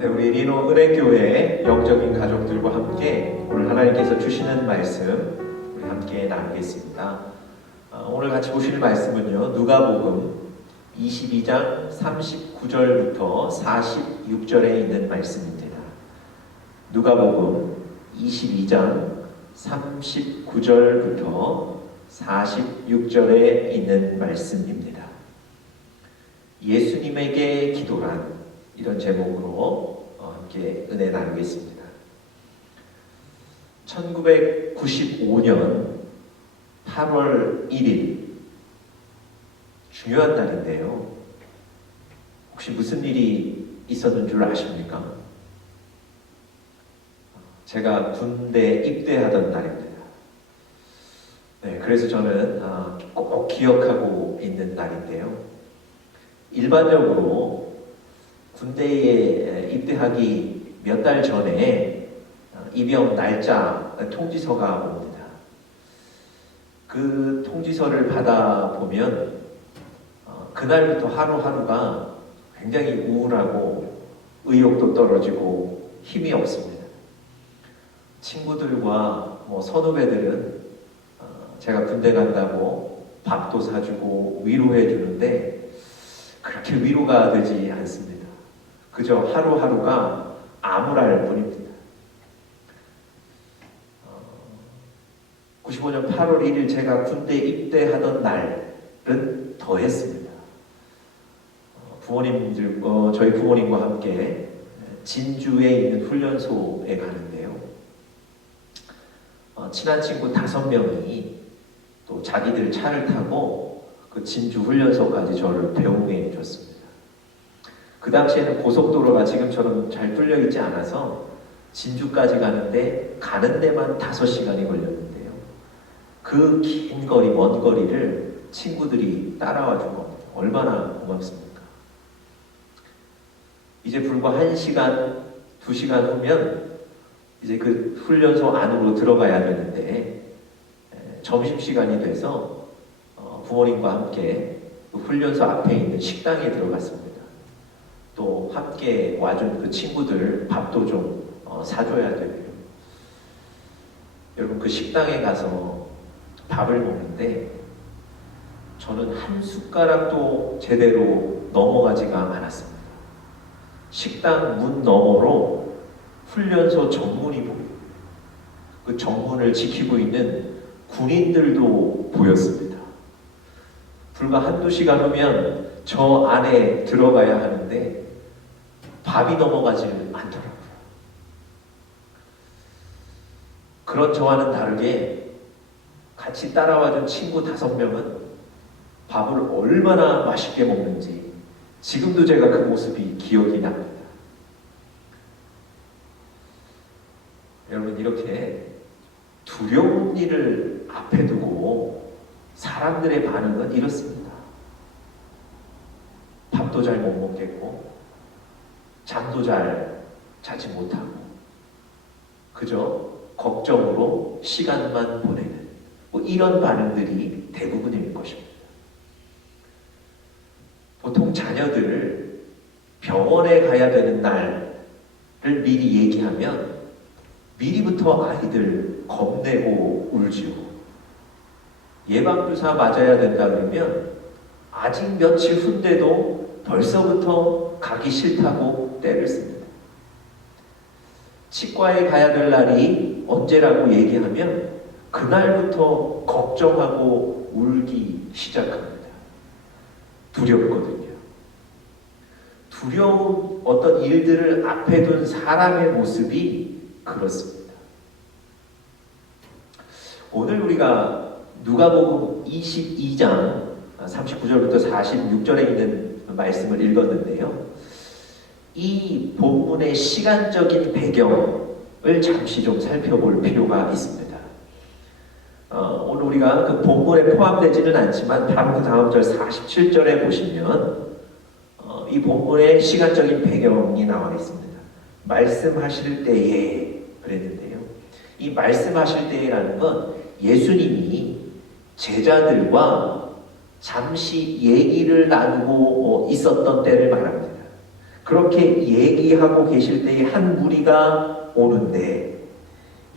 네, 우리 리노 은혜교회 영적인 가족들과 함께 오늘 하나님께서 주시는 말씀 우리 함께 나누겠습니다. 오늘 같이 보실 말씀은요, 누가복음 22장 39절부터 46절에 있는 말씀입니다. 누가복음 22장 39절부터 46절에 있는 말씀입니다. 예수님에게 기도란, 이런 제목으로 함께 은혜 나누겠습니다. 1995년 8월 1일, 중요한 날인데요. 혹시 무슨 일이 있었는 줄 아십니까? 제가 군대 입대하던 날입니다. 네, 그래서 저는 꼭 기억하고 있는 날인데요. 일반적으로 군대에 입대하기 몇 달 전에 입영 날짜 통지서가 옵니다. 그 통지서를 받아보면 그날부터 하루하루가 굉장히 우울하고 의욕도 떨어지고 힘이 없습니다. 친구들과 선후배들은 제가 군대 간다고 밥도 사주고 위로해 주는데 그렇게 위로가 되지 않습니다. 그저 하루하루가 암울할 뿐입니다. 95년 8월 1일 제가 군대 입대하던 날은 더했습니다. 저희 부모님과 함께 진주에 있는 훈련소에 가는데요. 친한 친구 5명이 또 자기들 차를 타고 그 진주 훈련소까지 저를 배웅해 줬습니다. 그 당시에는 고속도로가 지금처럼 잘 뚫려 있지 않아서 진주까지 가는데 가는 데만 5시간이 걸렸는데요. 그 긴 거리, 먼 거리를 친구들이 따라와 준 겁니다. 얼마나 고맙습니까? 이제 불과 1시간, 2시간 후면 이제 그 훈련소 안으로 들어가야 되는데 점심시간이 돼서 부모님과 함께 그 훈련소 앞에 있는 식당에 들어갔습니다. 또 함께 와준 그 친구들 밥도 좀 사줘야 되고요. 여러분, 그 식당에 가서 밥을 먹는데 저는 한 숟가락도 제대로 넘어가지가 않았습니다. 식당 문 너머로 훈련소 정문이 보입니다. 그 정문을 지키고 있는 군인들도 보였습니다. 불과 1-2시간 후면 저 안에 들어가야 하는데 밥이 넘어가지 않더라고요. 그런 저와는 다르게 같이 따라와준 친구 5명은 밥을 얼마나 맛있게 먹는지 지금도 제가 그 모습이 기억이 납니다. 여러분, 이렇게 두려운 일을 앞에 두고 사람들의 반응은 이렇습니다. 밥도 잘 못 먹겠고 잠도 잘 자지 못하고 그저 걱정으로 시간만 보내는 이런 반응들이 대부분일 것입니다. 보통 자녀들을 병원에 가야 되는 날을 미리 얘기하면 미리부터 아이들 겁내고 울지요. 예방주사 맞아야 된다 그러면 아직 며칠 후인데도 벌써부터 가기 싫다고 떼를 씁니다. 치과에 가야 될 날이 언제라고 얘기하면 그날부터 걱정하고 울기 시작합니다. 두렵거든요. 두려운 어떤 일들을 앞에 둔 사람의 모습이 그렇습니다. 오늘 우리가 누가복음 22장 39절부터 46절에 있는 말씀을 읽었는데요. 이 본문의 시간적인 배경을 잠시 좀 살펴볼 필요가 있습니다. 오늘 우리가 그 본문에 포함되지는 않지만 바로 그 다음 절 47절에 보시면 이 본문의 시간적인 배경이 나와 있습니다. 말씀하실 때에 그랬는데요. 이 말씀하실 때라는 건 예수님이 제자들과 잠시 얘기를 나누고 있었던 때를 말합니다. 그렇게 얘기하고 계실 때에 한 무리가 오는데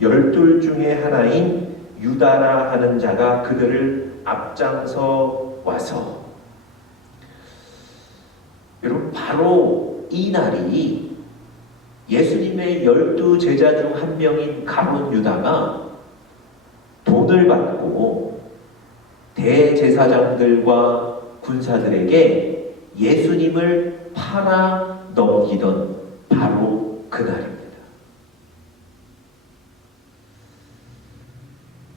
12 중에 하나인 유다라 하는 자가 그들을 앞장서 와서, 여러분 바로 이 날이 예수님의 12 제자 중 한 명인 가룟 유다가 돈을 받고 대제사장들과 군사들에게 예수님을 팔아 넘기던 바로 그날입니다.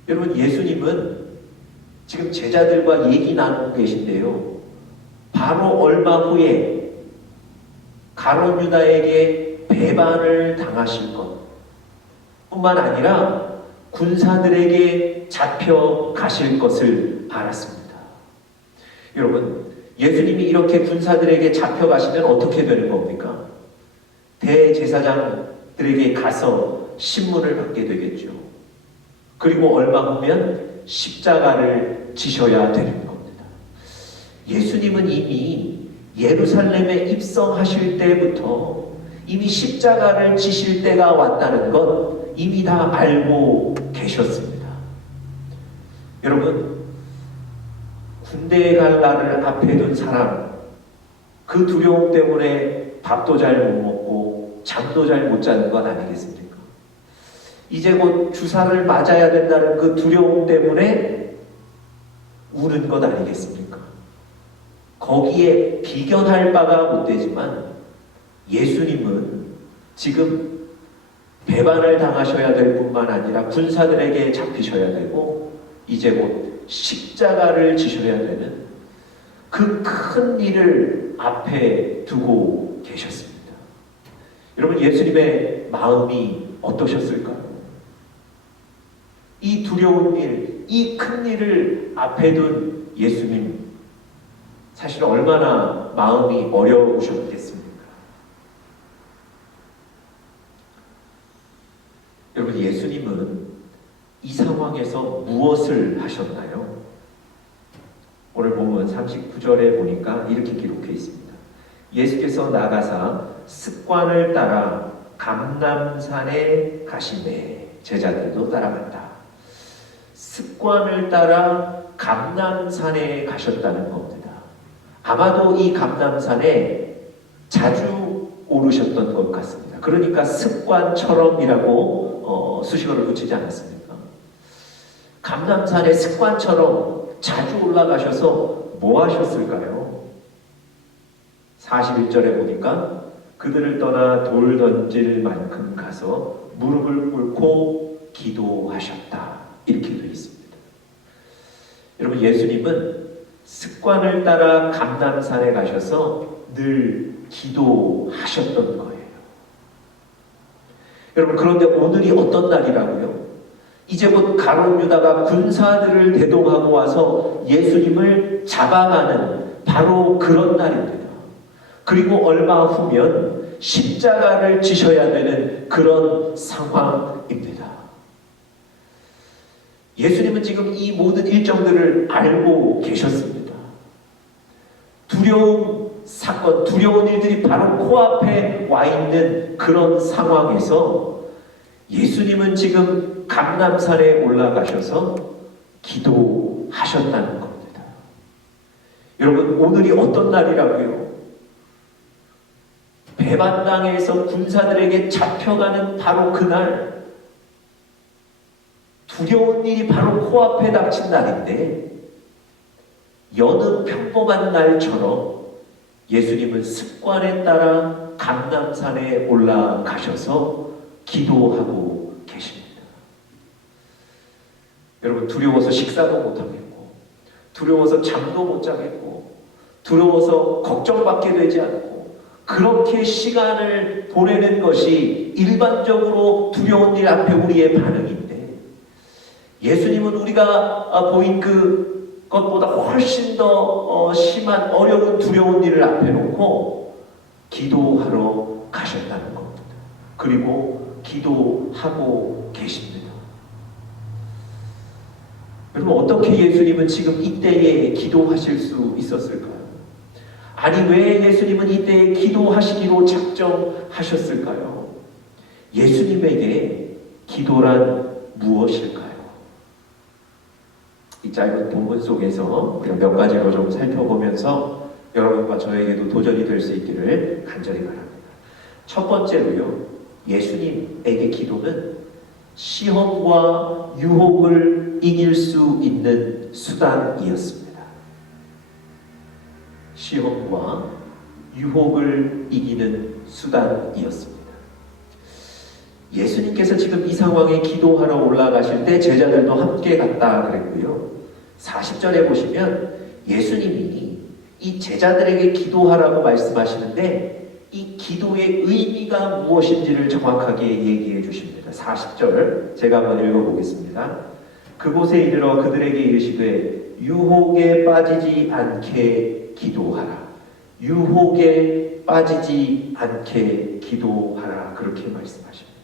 여러분, 예수님은 지금 제자들과 얘기 나누고 계신데요, 바로 얼마 후에 가룟 유다에게 배반을 당하실 것 뿐만 아니라 군사들에게 잡혀가실 것을 알았습니다. 여러분, 예수님이 이렇게 군사들에게 잡혀가시면 어떻게 되는 겁니까? 대제사장들에게 가서 신문을 받게 되겠죠. 그리고 얼마 후면 십자가를 지셔야 되는 겁니다. 예수님은 이미 예루살렘에 입성하실 때부터 이미 십자가를 지실 때가 왔다는 것 이미 다 알고 계셨습니다. 여러분, 군대에 갈 날을 앞에 둔 사람, 그 두려움 때문에 밥도 잘 못 먹고 잠도 잘 못 자는 건 아니겠습니까? 이제 곧 주사를 맞아야 된다는 그 두려움 때문에 우는 것 아니겠습니까? 거기에 비견할 바가 못 되지만 예수님은 지금 배반을 당하셔야 될 뿐만 아니라 군사들에게 잡히셔야 되고 이제 곧 십자가를 지셔야 되는 그 큰 일을 앞에 두고 계셨습니다. 여러분, 예수님의 마음이 어떠셨을까요? 이 두려운 일, 이 큰 일을 앞에 둔 예수님, 사실 얼마나 마음이 어려우셨겠습니까? 여러분, 예수님은 이 상황에서 무엇을 하셨나요? 오늘 본문 39절에 보니까 이렇게 기록해 있습니다. 예수께서 나가사 습관을 따라 감람산에 가시매 제자들도 따라간다. 습관을 따라 감람산에 가셨다는 겁니다. 아마도 이 감람산에 자주 오르셨던 것 같습니다. 그러니까 습관처럼이라고 수식어를 붙이지 않았습니까? 감람산에 습관처럼 자주 올라가셔서 뭐 하셨을까요? 41절에 보니까 그들을 떠나 돌 던질 만큼 가서 무릎을 꿇고 기도하셨다. 이렇게 되어 있습니다. 여러분, 예수님은 습관을 따라 감람산에 가셔서 늘 기도하셨던 거예요. 여러분, 그런데 오늘이 어떤 날이라고요? 이제 곧 가룟 유다가 군사들을 대동하고 와서 예수님을 잡아가는 바로 그런 날입니다. 그리고 얼마 후면 십자가를 지셔야 되는 그런 상황입니다. 예수님은 지금 이 모든 일정들을 알고 계셨습니다. 두려운 사건, 두려운 일들이 바로 코앞에 와 있는 그런 상황에서 예수님은 지금 감람산에 올라가셔서 기도하셨다는 겁니다. 여러분, 오늘이 어떤 날이라고요? 배반당해서 군사들에게 잡혀가는 바로 그날, 두려운 일이 바로 코앞에 닥친 날인데 여느 평범한 날처럼 예수님은 습관에 따라 감람산에 올라가셔서 기도하고 계십니다. 여러분, 두려워서 식사도 못하겠고, 두려워서 잠도 못 자겠고, 두려워서 걱정받게 되지 않고, 그렇게 시간을 보내는 것이 일반적으로 두려운 일 앞에 우리의 반응인데, 예수님은 우리가 보인 그것보다 훨씬 더 심한 어려운 두려운 일을 앞에 놓고 기도하러 가셨다는 겁니다. 그리고 기도하고 계십니다. 여러분, 어떻게 예수님은 지금 이때에 기도하실 수 있었을까요? 아니 왜 예수님은 이때 기도하시기로 작정하셨을까요? 예수님에게 기도란 무엇일까요? 이 짧은 본문 속에서 우리가 몇 가지로 좀 살펴보면서 여러분과 저에게도 도전이 될 수 있기를 간절히 바랍니다. 첫 번째로요, 예수님에게 기도는 시험과 유혹을 이길 수 있는 수단이었습니다. 시험과 유혹을 이기는 수단이었습니다. 예수님께서 지금 이 상황에 기도하러 올라가실 때 제자들도 함께 갔다 그랬고요. 40절에 보시면 예수님이 이 제자들에게 기도하라고 말씀하시는데 이 기도의 의미가 무엇인지를 정확하게 얘기해 주십니다. 40절 제가 한번 읽어보겠습니다. 그곳에 이르러 그들에게 이르시되 유혹에 빠지지 않게 기도하라. 유혹에 빠지지 않게 기도하라. 그렇게 말씀하십니다.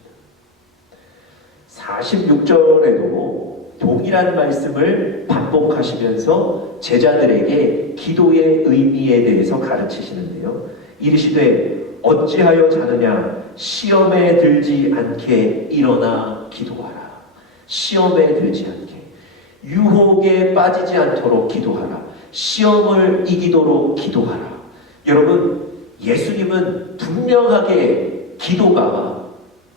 46절에도 동일한 말씀을 반복하시면서 제자들에게 기도의 의미에 대해서 가르치시는데요. 이르시되 어찌하여 자느냐 시험에 들지 않게 일어나 기도하라. 시험에 들지 않게, 유혹에 빠지지 않도록 기도하라. 시험을 이기도록 기도하라. 여러분, 예수님은 분명하게 기도가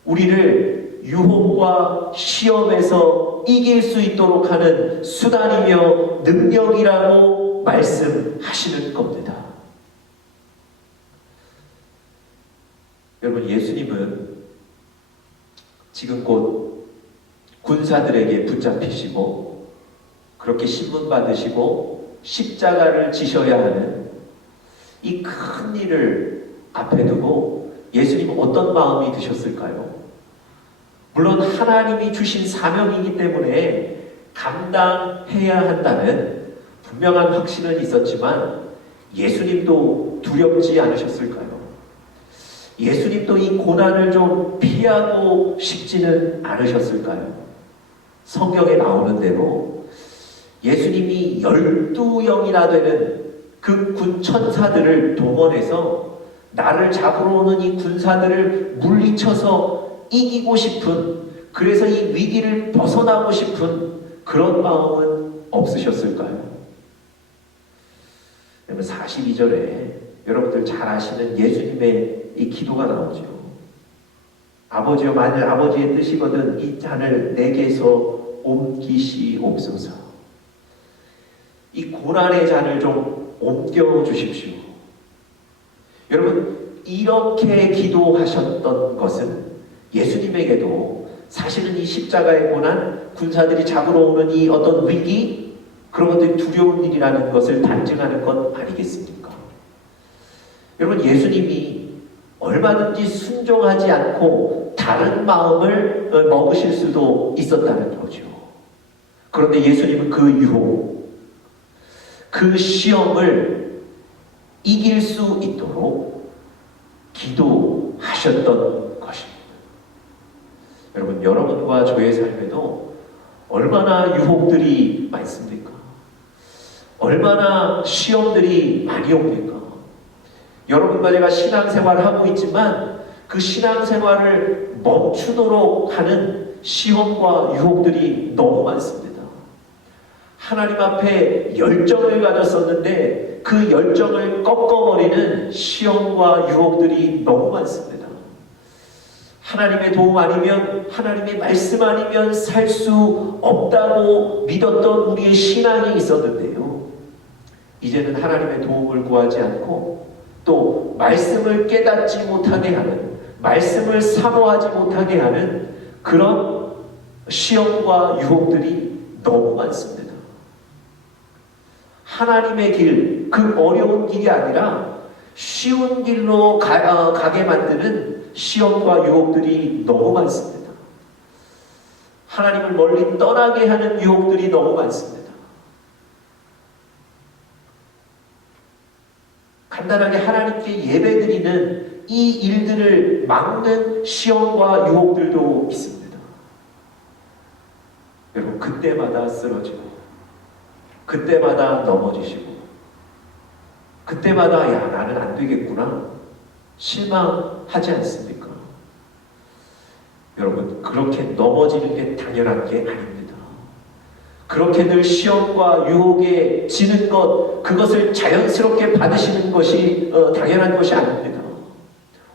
우리를 유혹과 시험에서 이길 수 있도록 하는 수단이며 능력이라고 말씀하시는 겁니다. 여러분, 예수님은 지금 곧 군사들에게 붙잡히시고 그렇게 신문 받으시고 십자가를 지셔야 하는 이 큰 일을 앞에 두고 예수님은 어떤 마음이 드셨을까요? 물론 하나님이 주신 사명이기 때문에 감당해야 한다는 분명한 확신은 있었지만 예수님도 두렵지 않으셨을까요? 예수님도 이 고난을 좀 피하고 싶지는 않으셨을까요? 성경에 나오는 대로 예수님이 12영이나 되는 그 군 천사들을 동원해서 나를 잡으러 오는 이 군사들을 물리쳐서 이기고 싶은, 그래서 이 위기를 벗어나고 싶은 그런 마음은 없으셨을까요? 여러분, 42절에 여러분들 잘 아시는 예수님의 이 기도가 나오죠. 아버지여, 만일 아버지의 뜻이거든 이 잔을 내게서 옮기시옵소서. 이 고난의 잔을 좀 옮겨 주십시오. 여러분, 이렇게 기도하셨던 것은 예수님에게도 사실은 이 십자가의 고난, 군사들이 잡으러 오는 이 어떤 위기, 그런 것들이 두려운 일이라는 것을 단증하는 것 아니겠습니까? 여러분, 예수님이 얼마든지 순종하지 않고 다른 마음을 먹으실 수도 있었다는 거죠. 그런데 예수님은 그 유혹, 그 시험을 이길 수 있도록 기도하셨던 것입니다. 여러분, 여러분과 저의 삶에도 얼마나 유혹들이 많습니까? 얼마나 시험들이 많이 옵니까? 여러분과 제가 신앙생활을 하고 있지만 그 신앙생활을 멈추도록 하는 시험과 유혹들이 너무 많습니다. 하나님 앞에 열정을 가졌었는데 그 열정을 꺾어버리는 시험과 유혹들이 너무 많습니다. 하나님의 도움 아니면, 하나님의 말씀 아니면 살 수 없다고 믿었던 우리의 신앙이 있었는데요. 이제는 하나님의 도움을 구하지 않고 또 말씀을 깨닫지 못하게 하는, 말씀을 사모하지 못하게 하는 그런 시험과 유혹들이 너무 많습니다. 하나님의 길, 그 어려운 길이 아니라 쉬운 길로 가게 만드는 시험과 유혹들이 너무 많습니다. 하나님을 멀리 떠나게 하는 유혹들이 너무 많습니다. 간단하게 하나님께 예배드리는 이 일들을 막는 시험과 유혹들도 있습니다. 여러분, 그때마다 쓰러지고 그때마다 넘어지시고 그때마다 야, 나는 안 되겠구나 실망하지 않습니까? 여러분, 그렇게 넘어지는 게 당연한 게 아닙니다. 그렇게 늘 시험과 유혹에 지는 것, 그것을 자연스럽게 받으시는 것이 당연한 것이 아닙니다.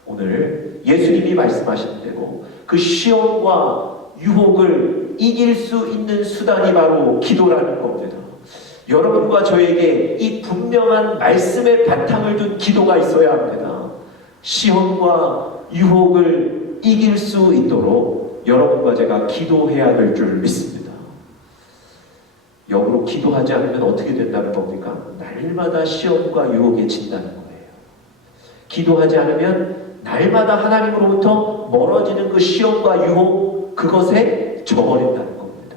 오늘 예수님이 말씀하신 대로 그 시험과 유혹을 이길 수 있는 수단이 바로 기도라는 겁니다. 여러분과 저에게 이 분명한 말씀의 바탕을 둔 기도가 있어야 합니다. 시험과 유혹을 이길 수 있도록 여러분과 제가 기도해야 될 줄 믿습니다. 역으로 기도하지 않으면 어떻게 된다는 겁니까? 날마다 시험과 유혹에 진다는 거예요. 기도하지 않으면 날마다 하나님으로부터 멀어지는 그 시험과 유혹, 그것에 져버린다는 겁니다.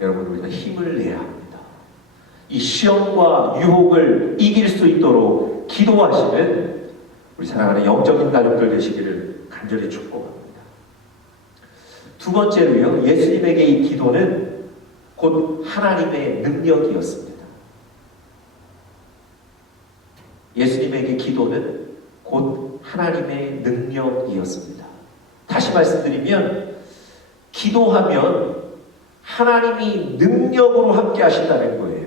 여러분, 우리가 힘을 내야 합니다. 이 시험과 유혹을 이길 수 있도록 기도하시는 우리 사랑하는 영적인 가족들 되시기를 간절히 축복합니다. 두 번째로요, 예수님에게 이 기도는 곧 하나님의 능력이었습니다. 예수님에게 기도는 곧 하나님의 능력이었습니다. 다시 말씀드리면 기도하면 하나님이 능력으로 함께 하신다는 거예요.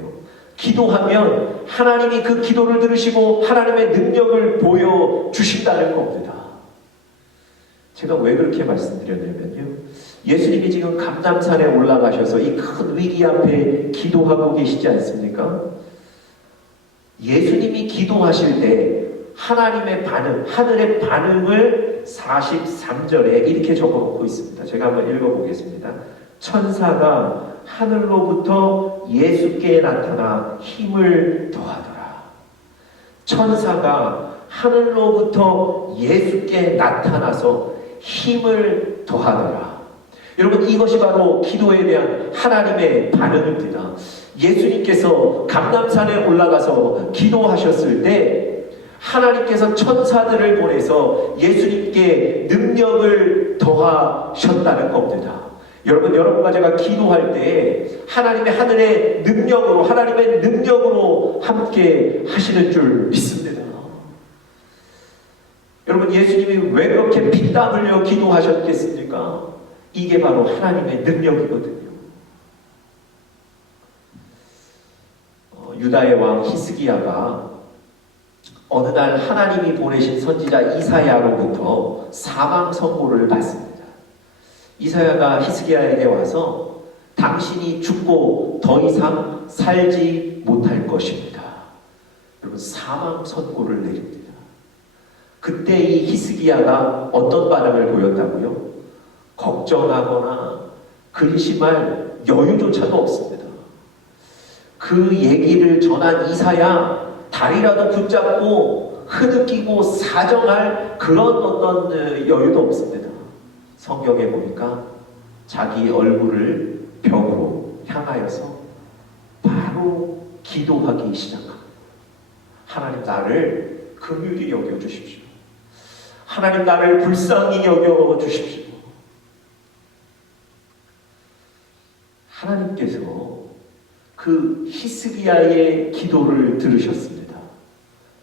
기도하면 하나님이 그 기도를 들으시고 하나님의 능력을 보여주신다는 겁니다. 제가 왜 그렇게 말씀드렸냐면요, 예수님이 지금 감람산에 올라가셔서 이 큰 위기 앞에 기도하고 계시지 않습니까? 예수님이 기도하실 때 하나님의 반응, 하늘의 반응을 43절에 이렇게 적어놓고 있습니다. 제가 한번 읽어보겠습니다. 천사가 하늘로부터 예수께 나타나 힘을 더하더라. 천사가 하늘로부터 예수께 나타나서 힘을 더하더라. 여러분, 이것이 바로 기도에 대한 하나님의 반응입니다. 예수님께서 감람산에 올라가서 기도하셨을 때 하나님께서 천사들을 보내서 예수님께 능력을 더하셨다는 겁니다. 여러분, 여러분과 제가 기도할 때 하나님의 하늘의 능력으로, 하나님의 능력으로 함께 하시는 줄 믿습니다. 여러분, 예수님이 왜 그렇게 피땀 흘려 기도하셨겠습니까? 이게 바로 하나님의 능력이거든요. 유다의 왕 히스기야가 어느 날 하나님이 보내신 선지자 이사야로부터 사망 선고를 받습니다. 이사야가 히스기야에게 와서 당신이 죽고 더 이상 살지 못할 것입니다. 여러분, 사망 선고를 내립니다. 그때 이 히스기야가 어떤 반응을 보였다고요? 걱정하거나 근심할 여유조차도 없습니다. 그 얘기를 전한 이사야, 다리라도 붙잡고 흐느끼고 사정할 그런 어떤 여유도 없습니다. 성경에 보니까 자기 얼굴을 벽으로 향하여서 바로 기도하기 시작합니다. 하나님, 나를 긍휼히 여겨주십시오. 하나님, 나를 불쌍히 여겨주십시오. 하나님께서 그 히스기야의 기도를 들으셨습니다.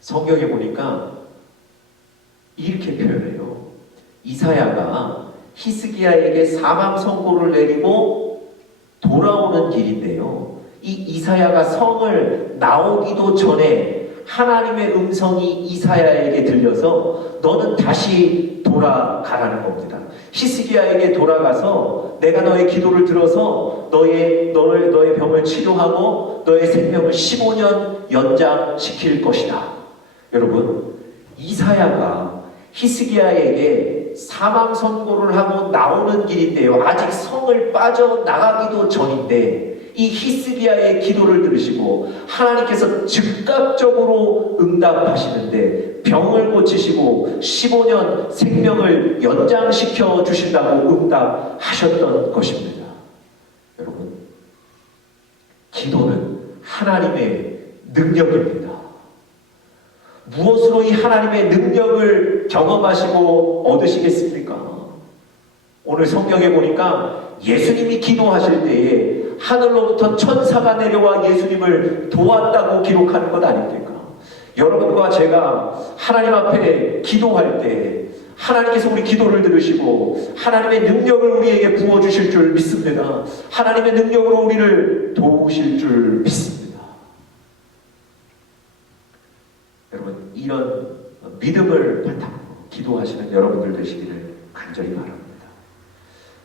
성경에 보니까 이렇게 표현해요. 이사야가 히스기야에게 사망 선고를 내리고 돌아오는 길인데요, 이 이사야가 성을 나오기도 전에 하나님의 음성이 이사야에게 들려서 너는 다시 돌아가라는 겁니다. 히스기야에게 돌아가서 내가 너의 기도를 들어서 너의 병을 치료하고 너의 생명을 15년 연장시킬 것이다. 여러분, 이사야가 히스기야에게 사망 선고를 하고 나오는 길인데요, 아직 성을 빠져나가기도 전인데 이 히스기야의 기도를 들으시고 하나님께서 즉각적으로 응답하시는데 병을 고치시고 15년 생명을 연장시켜 주신다고 응답하셨던 것입니다. 여러분, 기도는 하나님의 능력입니다. 무엇으로 이 하나님의 능력을 경험하시고 얻으시겠습니까? 오늘 성경에 보니까 예수님이 기도하실 때에 하늘로부터 천사가 내려와 예수님을 도왔다고 기록하는 것 아닙니까? 여러분과 제가 하나님 앞에 기도할 때 하나님께서 우리 기도를 들으시고 하나님의 능력을 우리에게 부어주실 줄 믿습니다. 하나님의 능력으로 우리를 도우실 줄 믿습니다. 여러분, 이런 믿음을 바탕으로 기도하시는 여러분들 되시기를 간절히 바랍니다.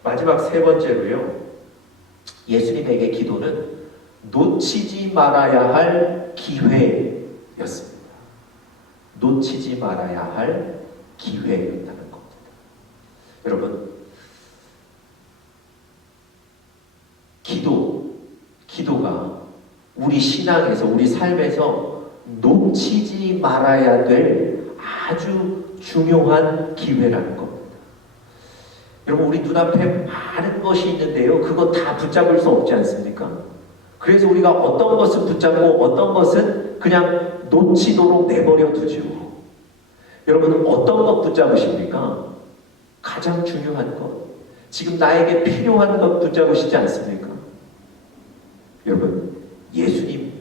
마지막 세 번째로요, 예수님에게 기도는 놓치지 말아야 할 기회였습니다. 놓치지 말아야 할 기회였다는 겁니다. 여러분, 기도가 우리 신앙에서, 우리 삶에서 놓치지 말아야 될 아주 중요한 기회라는 겁니다. 여러분, 우리 눈앞에 많은 것이 있는데요, 그거 다 붙잡을 수 없지 않습니까? 그래서 우리가 어떤 것은 붙잡고 어떤 것은 그냥 놓치도록 내버려 두죠. 여러분, 어떤 것 붙잡으십니까? 가장 중요한 것, 지금 나에게 필요한 것 붙잡으시지 않습니까? 여러분, 예수님은요,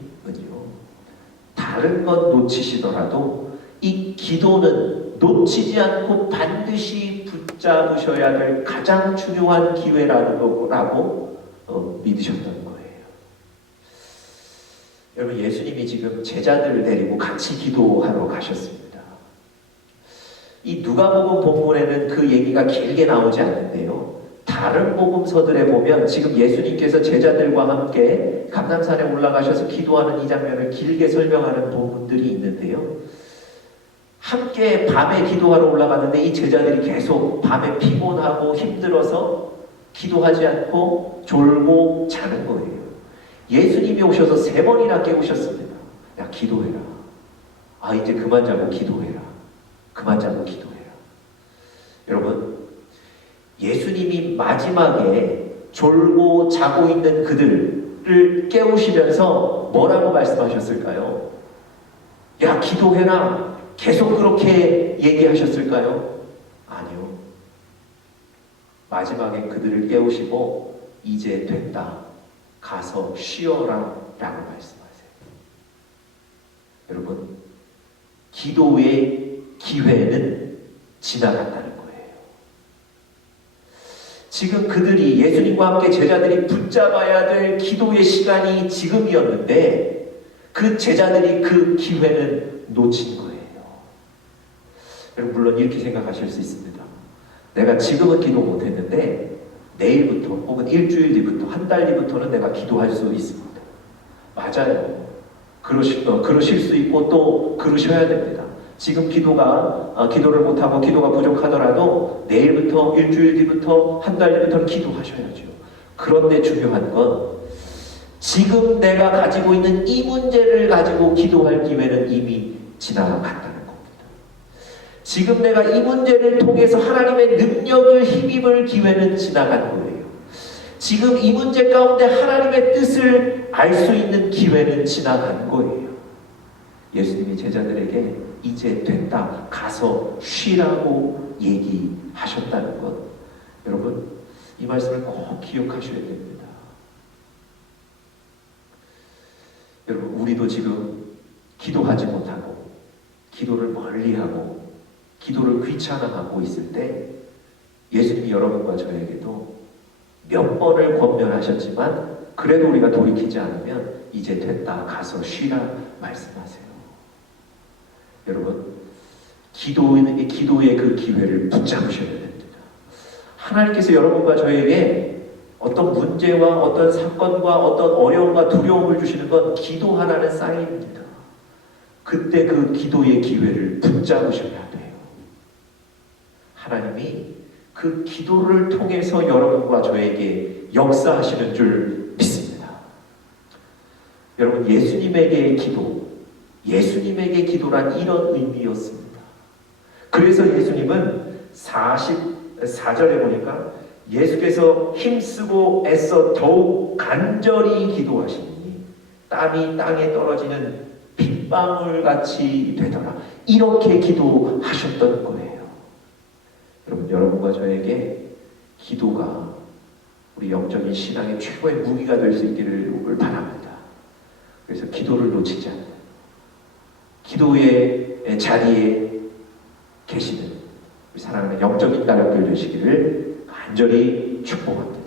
다른 것 놓치시더라도 이 기도는 놓치지 않고 반드시 붙잡으셔야 될 가장 중요한 기회라는 거라고 믿으셨던 거예요. 여러분, 예수님이 지금 제자들을 데리고 같이 기도하러 가셨습니다. 이 누가복음 본문에는 그 얘기가 길게 나오지 않는데요, 다른 복음서들에 보면 지금 예수님께서 제자들과 함께 감람산에 올라가셔서 기도하는 이 장면을 길게 설명하는 부분들이 있는데요, 함께 밤에 기도하러 올라갔는데 이 제자들이 계속 밤에 피곤하고 힘들어서 기도하지 않고 졸고 자는 거예요. 예수님이 오셔서 3번이나 깨우셨습니다. 야, 기도해라. 아, 이제 그만 자고 기도해라. 그만 자고 기도해라. 여러분, 예수님이 마지막에 졸고 자고 있는 그들을 깨우시면서 뭐라고 말씀하셨을까요? 야, 기도해라. 계속 그렇게 얘기하셨을까요? 아니요. 마지막에 그들을 깨우시고 이제 됐다. 가서 쉬어라 라고 말씀하세요. 여러분, 기도의 기회는 지나간다는 거예요. 지금 그들이, 예수님과 함께 제자들이 붙잡아야 될 기도의 시간이 지금이었는데 그 제자들이 그 기회는 놓친 거예요. 여러분, 물론 이렇게 생각하실 수 있습니다. 내가 지금은 기도 못했는데 내일부터 혹은 일주일 뒤부터, 한 달 뒤부터는 내가 기도할 수 있습니다. 맞아요. 그러실 수 있고 또 그러셔야 됩니다. 지금 기도를 못하고 기도가 부족하더라도 내일부터, 일주일 뒤부터, 한 달 뒤부터는 기도하셔야죠. 그런데 중요한 건 지금 내가 가지고 있는 이 문제를 가지고 기도할 기회는 이미 지나갔다는 겁니다. 지금 내가 이 문제를 통해서 하나님의 능력을 힘입을 기회는 지나간 거예요. 지금 이 문제 가운데 하나님의 뜻을 알 수 있는 기회는 지나간 거예요. 예수님이 제자들에게 이제 됐다, 가서 쉬라고 얘기하셨다는 것, 여러분, 이 말씀을 꼭 기억하셔야 됩니다. 여러분, 우리도 지금 기도하지 못하고 기도를 멀리하고 기도를 귀찮아하고 있을 때 예수님이 여러분과 저에게도 몇 번을 권면하셨지만 그래도 우리가 돌이키지 않으면 이제 됐다, 가서 쉬라 말씀하세요. 여러분, 기도의 그 기회를 붙잡으셔야 됩니다. 하나님께서 여러분과 저에게 어떤 문제와 어떤 사건과 어떤 어려움과 두려움을 주시는 건 기도 하나는 사인입니다. 그때 그 기도의 기회를 붙잡으셔야 돼요. 하나님이 그 기도를 통해서 여러분과 저에게 역사하시는 줄 믿습니다. 여러분, 예수님에게의 기도란 이런 의미였습니다. 그래서 예수님은 44절에 보니까 예수께서 힘쓰고 애써 더욱 간절히 기도하시니 땀이 땅에 떨어지는 빗방울같이 되더라. 이렇게 기도하셨던 거예요. 여러분, 여러분과 저에게 기도가 우리 영적인 신앙의 최고의 무기가 될 수 있기를 바랍니다. 그래서 기도를 놓치지 않는, 기도의 자리에 계시는 우리 사랑하는 영적인 가족들 되시기를 간절히 축복합니다.